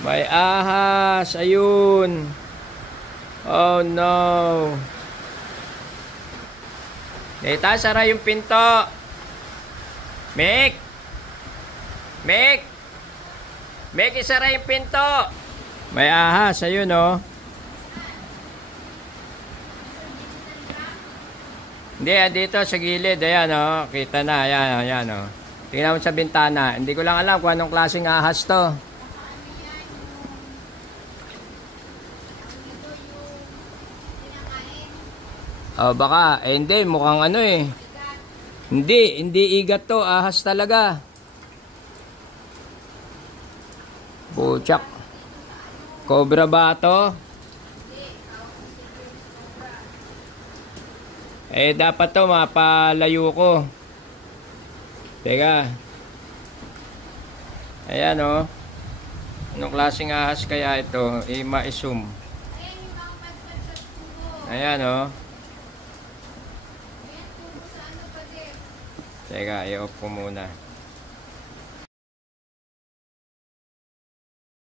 May ahas. Ayun. Oh no. Dita, sara yung pinto. Mick! Mick! Mick, isara yung pinto. May ahas. Ayun oh. Hindi, dito sa gilid. Ayan oh. Kita na. Ayan, ayan oh. Tingnan mo sa bintana. Hindi ko lang alam kung anong klaseng ahas to. Oh, baka. Eh, hindi. Mukhang ano eh. Hindi igat to. Ahas talaga. Puchak. Cobra ba to? Eh, dapat to mapalayo ko. Teka. Ayan oh. Anong klaseng ahas kaya ito? Ma-zoom. Ayan oh. Teka, i-off ko muna.